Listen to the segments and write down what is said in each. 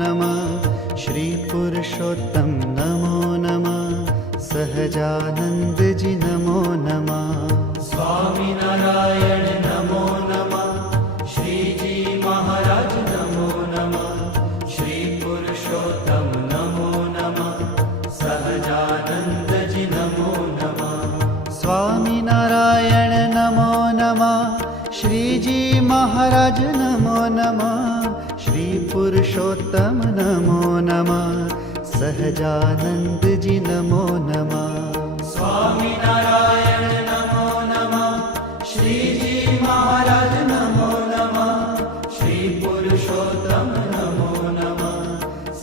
नमः श्री पुरुषोत्तम नमो नमः सहजानंद जी नमो नमः स्वामी नारायण नमो नमः श्री जी महाराज नमो नमः श्री पुरुषोत्तम नमो नमः सहजानंद जी नमो नमः स्वामी नारायण नमो नमः श्री जी महाराज नमो नमः श्री पुरुषोत्तम नमो नमः सहजानंद जी नमो नमः स्वामी नारायण नमो नमः श्री जी महाराज नमो नमः श्री पुरुषोत्तम नमो नमः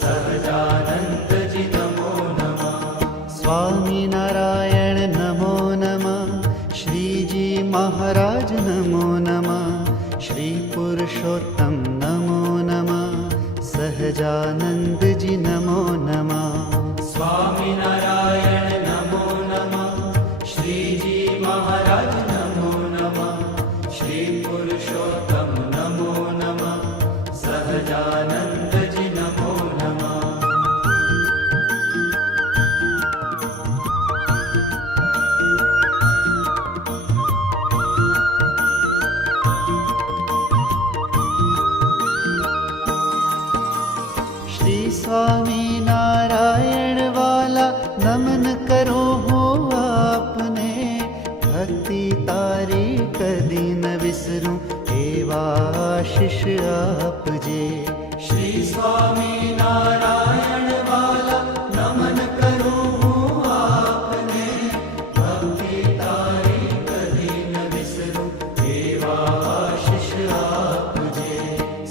सहजानंद जी नमो नमः स्वामी नारायण नमो नमः श्री जी महाराज नमो नमः श्री पुरुषोत्तम नमो नमः सहजानंद जी नमो नमः स्वामी नारायण नमो नमः श्री जी महाराज नमो नमः श्री पुरुषोत्तम नमो नमः सहजानंद जी नमो नमः श्री स्वामी नारायण वाला नमन करो हो आपने भक्ति तारी कदी न विसरूं एवा आशीष आप जे श्री स्वामी नारायण वाला नमन करूं आपने भक्ति तारी कदी न विसरूं एवा आशीष आप जे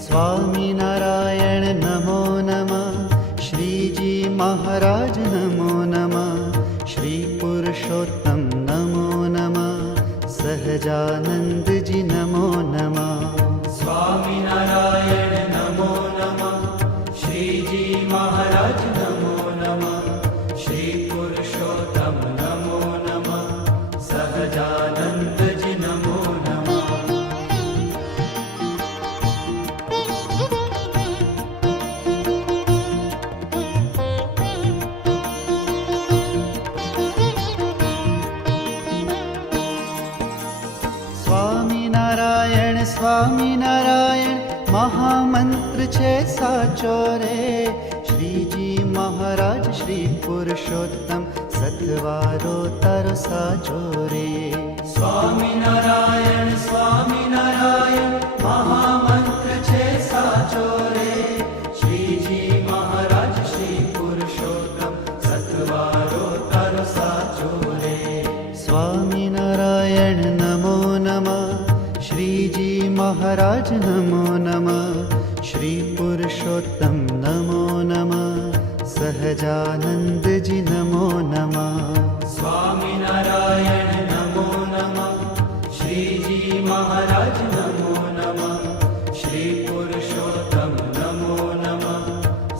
स्वामी नारायण नमो नमः श्री जी महाराज नमो नमः श्री पुरुषोत्तम नमो नमः सहजानंद जी नमो नमः स्वामी नारायण नमो नमः श्री जी महाराज नमो नमः श्री पुरुषोत्तम नमो नमः सहजानंद जी नमो नमः સ્વામી નારાયણ મહામંત્ર છે સાચો રે શ્રીજી મહારાજ શ્રી પુરુષોત્તમ સતવારો તારો સાચો રે स्वामी नारायण महामंत्र छे साचो रे श्री जी महाराज श्री पुरुषोत्तम सतवारो तारो साचो रे સ્વામી નારાયણ નમો નમઃ શ્રીજી મહારાજ નમો નમઃ શ્રી પુરુષોત્તમ નમો નમઃ સહજાનંદજી નમો નમઃ स्वामी नारायण नमो नमः श्री जी महाराज नमो नमः श्री पुरुषोत्तम नमो नमः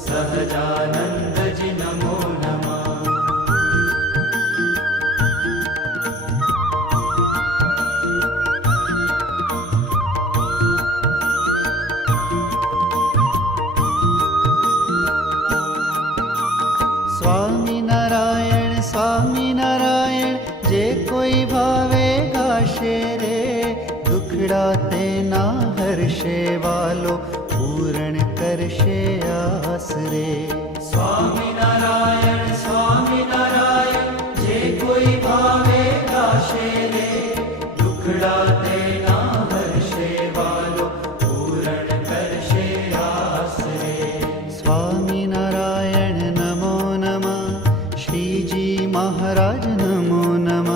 सहजानंद जी नमो नमः સ્વામી નારાયણ જે કોઈ ભાવે ગાશે રે દુખડા તેના હર્ષે વાલો પૂરણ કરશે આસ રે स्वामी नारायण जे कोई भावे गाशे रे दुखड़ा तेना हर्षे वालो पूरण करशे आस रे સ્વામી નારાયણ નમો નમઃ શ્રીજી મહારાજ નમો નમઃ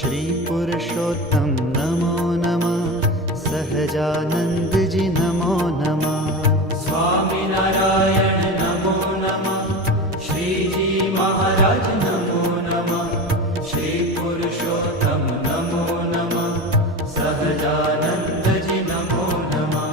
શ્રી પુરુષોત્તમ નમો નમઃ સહજાનંદજી નમો નમઃ स्वामी नारायण नमो नमः श्री जी महाराज नमो नमः श्री पुरुषोत्तम नमो नमः सहजानंद जी नमो नमः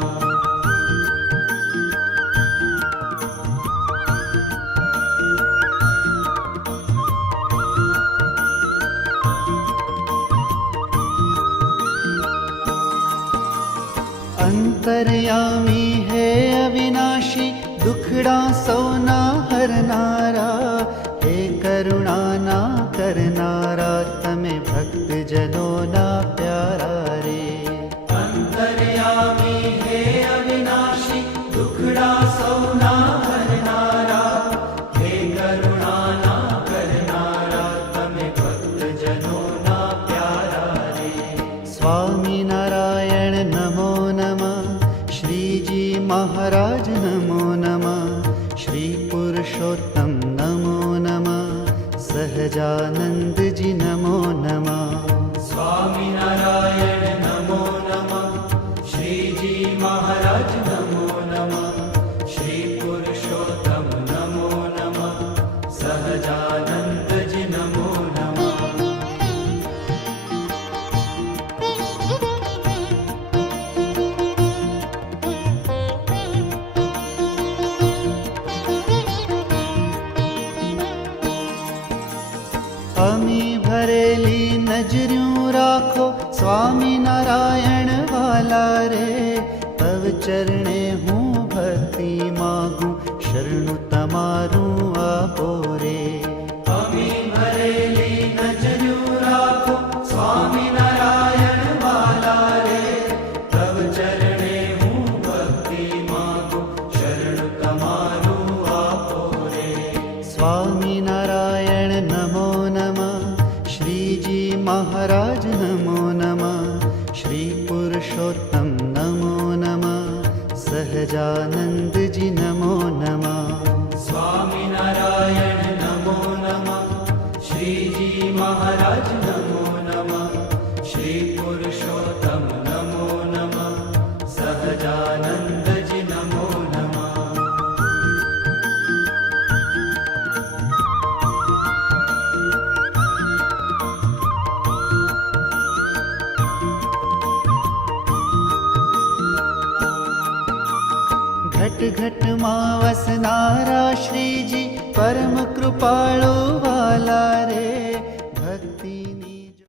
अंतर्यामी है अविनाशी દુખડા સૌના હરનારા, હે કરુણાના કરનારા, તમે ભક્તજનોના પ્યારા રે. અંતર્યામી હે અવિનાશી, દુખડા સૌના હરનારા, હે કરુણાના કરનારા, તમે ભક્તજનોના પ્યારા રે. સ્વામિનારાયણ નમો નમઃ, શ્રીજી મહારાજ નમો નમઃ, શ્રી પુરુષોત્તમ નમો નમઃ, સહજાનંદજી નમો નમઃ. સ્વામિનારાયણ નમો નમઃ, શ્રીજી મહારાજ નમો નમઃ, શ્રી પુરુષોત્તમ નમો નમઃ, સહજાનંદજી નમો નમઃ. અમી ભરેલી નજર્યું રાખો સ્વામિનારાયણ વાલા રે, તવ ચરણે હું ભક્તિ માગું, શરણું તમારું આપો રે. અમી ભરેલી નજર્યું રાખો સ્વામિનારાયણ વાલા રે, તવ ચરણે હું ભક્તિ માગું, શરણું તમારું આપો રે. સ્વામિનારાયણ નમો નમઃ, શ્રીજી મહારાજ નમો નમઃ, શ્રી પુરુષોત્તમ નમો નમઃ, સહજાનંદજી નમો નમઃ. સ્વામિનારાયણ નમો નમઃ, શ્રીજી મહારાજ નમો નમઃ, શ્રી પુરુષોત્તમ નમો નમઃ, સહજાનંદજી નમો નમઃ. ઘટ ઘટમાં વસનારા શ્રીજી, પરમ કૃપાળુ વાલા રે.